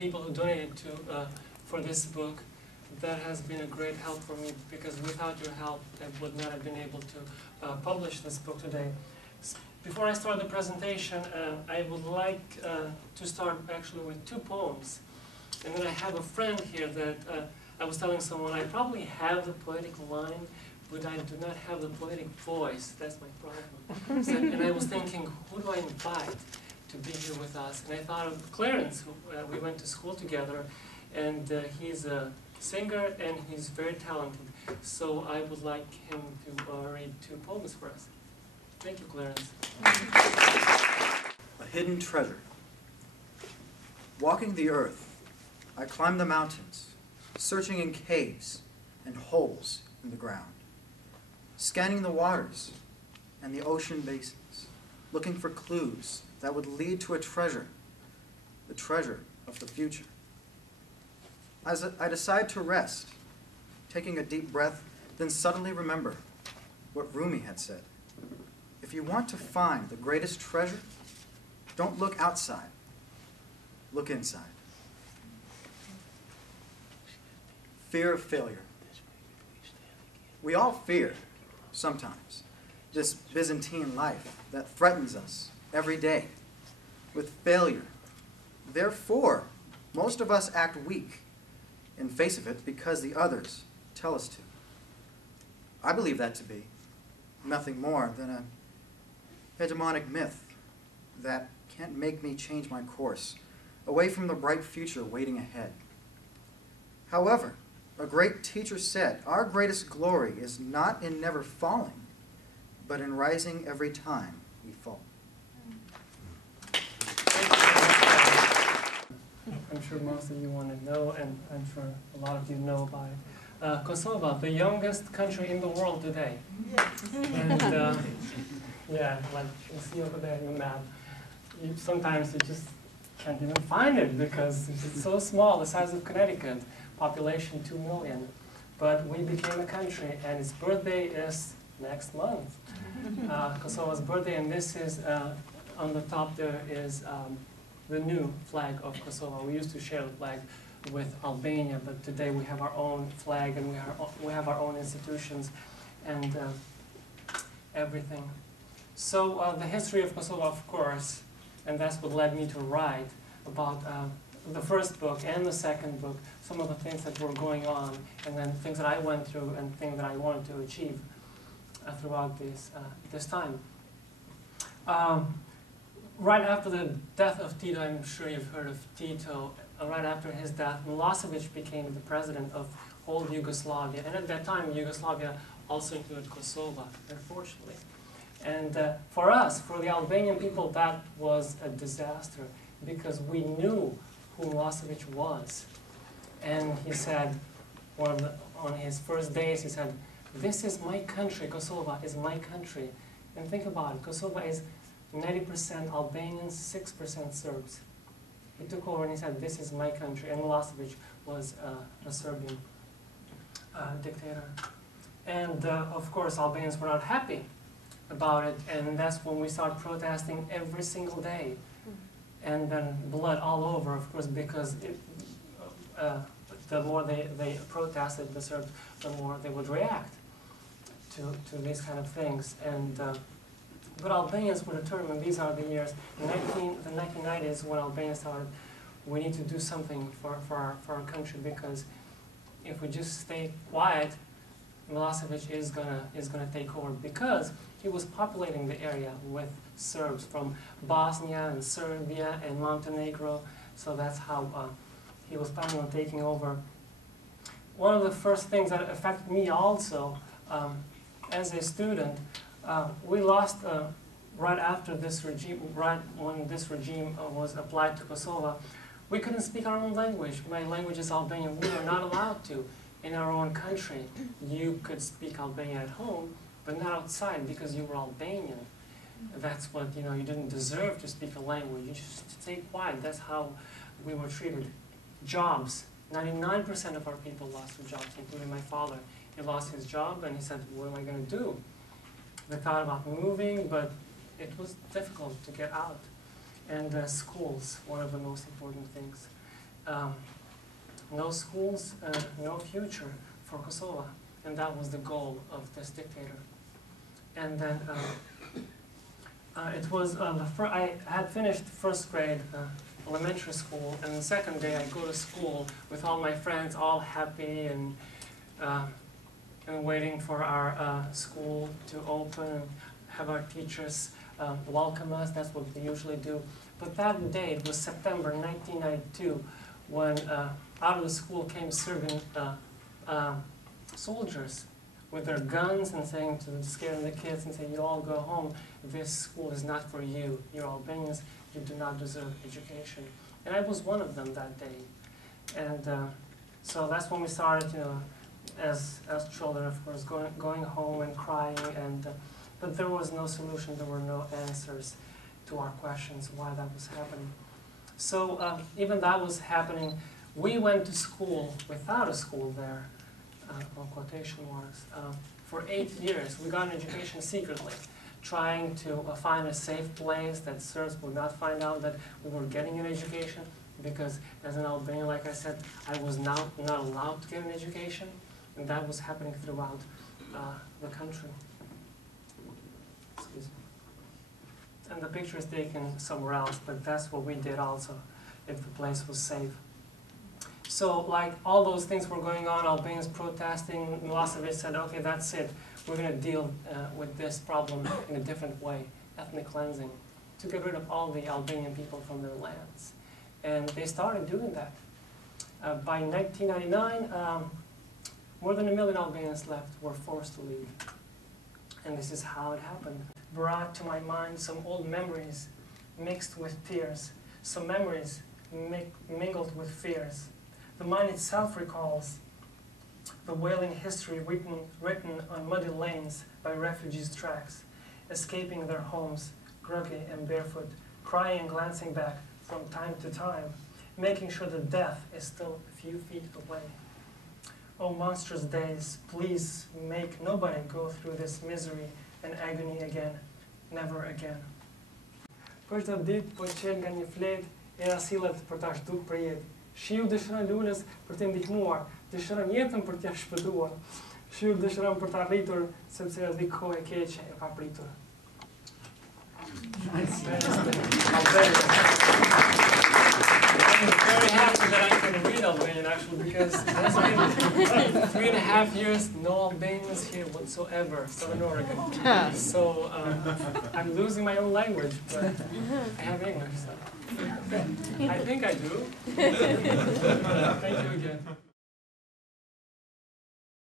people who donated for this book. That has been a great help for me, because without your help I would not have been able to publish this book today. Before I start the presentation, I would like to start actually with 2 poems. And then I have a friend here that I was telling someone I probably have the poetic line, but I do not have the poetic voice. That's my problem. And I was thinking, who do I invite to be here with us? And I thought of Clarence, who we went to school together, and he's a singer and he's very talented. So I would like him to read 2 poems for us. Thank you, Clarence. A hidden treasure. Walking the earth, I climbed the mountains, searching in caves and holes in the ground, scanning the waters and the ocean basins, looking for clues that would lead to a treasure, the treasure of the future. As I decide to rest, taking a deep breath, then suddenly remember what Rumi had said. If you want to find the greatest treasure, don't look outside, look inside. Fear of failure. We all fear, sometimes, this Byzantine life that threatens us every day with failure. Therefore, most of us act weak in face of it because the others tell us to. I believe that to be nothing more than a hegemonic myth that can't make me change my course away from the bright future waiting ahead. However, a great teacher said, our greatest glory is not in never falling, but in rising every time we fall. I'm sure most of you want to know, and I'm sure a lot of you know about it. Kosovo, the youngest country in the world today. Yes. And yeah, like you see over there in the map, sometimes you just can't even find it because it's so small, the size of Connecticut, population 2 million. But we became a country, and its birthday is next month. Kosovo's birthday, and this is, on the top there is the new flag of Kosovo. We used to share the flag with Albania, but today we have our own flag, and we have our own institutions and everything. So the history of Kosovo, of course, and that's what led me to write about the first book and the second book, some of the things that were going on, and then things that I went through and things that I wanted to achieve throughout this time. Right after the death of Tito, I'm sure you've heard of Tito, right after his death, Milosevic became the president of whole Yugoslavia. And at that time, Yugoslavia also included Kosovo, unfortunately. And for us, for the Albanian people, that was a disaster, because we knew who Milosevic was. And he said, on his first days, he said, "This is my country, Kosovo is my country." And think about it, Kosovo is 90% Albanians, 6% Serbs. He took over and he said, "This is my country." And Milosevic was a Serbian dictator. And of course, Albanians were not happy about it, and that's when we started protesting every single day. And then blood all over, of course, because the more they protested, the Serbs, the more they would react to these kind of things. And but Albanians were determined. These are the years, the 1990s, when Albanians started, we need to do something for our country, because if we just stay quiet, Milosevic is gonna take over, because he was populating the area with Serbs from Bosnia and Serbia and Montenegro. So that's how he was planning on taking over. One of the first things that affected me also, as a student, we lost, right after this regime, right when this regime was applied to Kosovo, we couldn't speak our own language. My language is Albanian. We were not allowed to in our own country. You could speak Albanian at home, but not outside, because you were Albanian. That's what, you didn't deserve to speak a language. You just stay quiet. That's how we were treated. Jobs. 99% of our people lost their jobs, including my father. He lost his job, and he said, "What am I going to do?" They thought about moving, but it was difficult to get out. And schools, one of the most important things. no schools, no future for Kosovo. And that was the goal of this dictator. And then it was, I had finished first grade elementary school, and the second day I go to school with all my friends, all happy and waiting for our school to open, have our teachers welcome us. That's what we usually do. But that day, it was September 1992, when out of the school came Serbian soldiers with their guns and saying to scaring the kids and saying, "You all go home. This school is not for you. You're Albanians. You do not deserve education." And I was one of them that day. And so that's when we started, you know, as children, of course, going home and crying. And but there was no solution. There were no answers to our questions why that was happening. So even that was happening. We went to school without a school there, on quotation marks, for 8 years. We got an education secretly, trying to find a safe place that Serbs would not find out that we were getting an education, because as an Albanian, like I said, I was not allowed to get an education, and that was happening throughout the country. Excuse me. And the picture is taken somewhere else, but that's what we did also, if the place was safe. So, like, all those things were going on, Albanians protesting. Milosevic said, okay, that's it. We're going to deal with this problem in a different way, ethnic cleansing, to get rid of all the Albanian people from their lands. And they started doing that. By 1999, more than 1 million Albanians were forced to leave. And this is how it happened. Brought to my mind some old memories mixed with tears, some memories mingled with fears. The mind itself recalls the wailing history written on muddy lanes by refugees' tracks, escaping their homes, groggy and barefoot, crying and glancing back from time to time, making sure that death is still a few feet away. Oh, monstrous days, please make nobody go through this misery and agony again, never again. Për çdo ditë po qel nga një fletë, era sillet për ta shtuar për jetë. Shiu dëshiron lulës për të ndihmuar, dëshiron jetën për t'ia shpëtuar. Shiu dëshiron për të arritur, sepse është kohë e keqe e papritur. I'm very happy that I can read Albanian, actually, because it's been 3.5 years, no Albanians here whatsoever, Southern Oregon. So I'm losing my own language, but I have English, so I think I do. Thank you again.